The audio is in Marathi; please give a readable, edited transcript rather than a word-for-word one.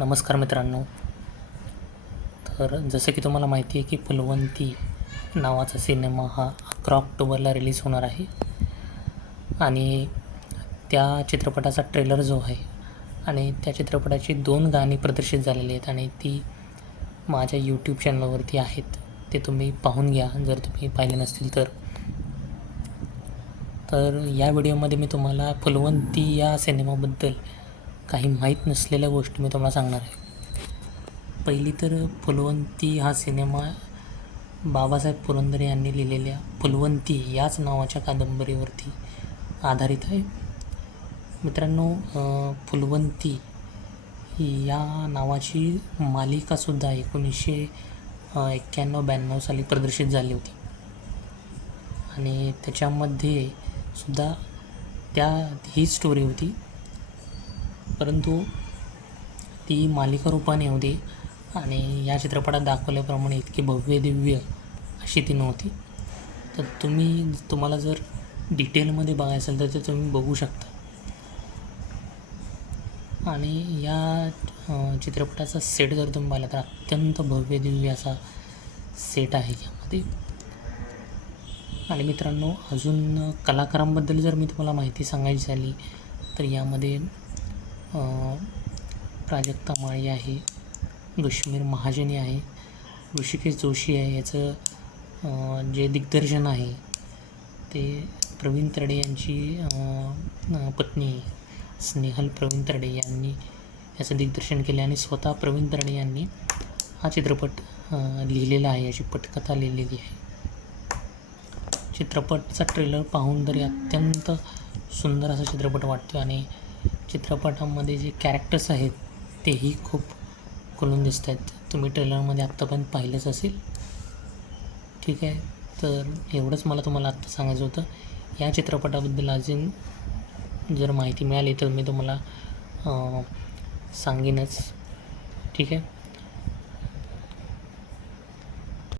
नमस्कार मित्रांनो. तर जसं की तुम्हाला माहिती आहे की फुलवंती नावाचा सिनेमा हा 11 ऑक्टोबरला रिलीज होणार आहे आणि त्या चित्रपटाचा ट्रेलर जो आहे आणि त्या चित्रपटाची 2 गाणी प्रदर्शित झालेली आहेत आणि ती माझ्या यूट्यूब चॅनलवरती आहेत. ते तुम्ही पाहून घ्या जर तुम्ही पाहिले नसतील तर. या व्हिडिओमध्ये मी तुम्हाला फुलवंती या सिनेमाबद्दल काही माहीत नसलेल्या गोष्टी मी तुम्हाला सांगणार आहे. पहिली तर फुलवंती हा सिनेमा बाबासाहेब पुरंदरे यांनी लिहिलेल्या फुलवंती याच नावाच्या कादंबरीवरती आधारित आहे. मित्रांनो, फुलवंती या नावाची मालिकासुद्धा 1991-92 साली प्रदर्शित झाली होती आणि त्याच्यामध्ये सुद्धा ही स्टोरी होती, परंतु ती मालिका रूपाने होती आणि या चित्रपटात दाखवल्याप्रमाणे इतकी भव्य दिव्य अशी ती नव्हती. तर तुम्हाला जर डिटेलमध्ये बघायचं असेल तर ते तुम्ही बघू शकता. आणि या चित्रपटाचा सेट जर तुम्ही पाहिला तर अत्यंत भव्य दिव्य असा सेट आहे यामध्ये. आणि मित्रांनो, अजून कलाकारांबद्दल जर मी तुम्हाला माहिती सांगायची झाली तर यामध्ये प्राजक्ता माळी आहे, कश्मीर महाजनी आहे, ऋषिकेश जोशी आहे. याचं जे दिग्दर्शन आहे ते प्रवीण तरडे यांची पत्नी स्नेहल प्रवीण तरडे यांनी याचं दिग्दर्शन केले आणि स्वतः प्रवीण तरडे यांनी हा चित्रपट लिहिलेला आहे, याची पटकथा लिहिलेली आहे. चित्रपटाचा ट्रेलर पाहून तरी अत्यंत सुंदर असा चित्रपट वाटतो आणि चित्रपटामध्ये जे कॅरेक्टर्स आहेत तेही खूप खुलून दिसत आहेत. तुम्ही ट्रेलरमध्ये आत्तापर्यंत पाहिलंच असेल. ठीक आहे, तर एवढंच मला तुम्हाला आत्ता सांगायचं होतं. या चित्रपटाबद्दल अजून जर माहिती मिळाली तर मी तुम्हाला सांगेनच. ठीक आहे.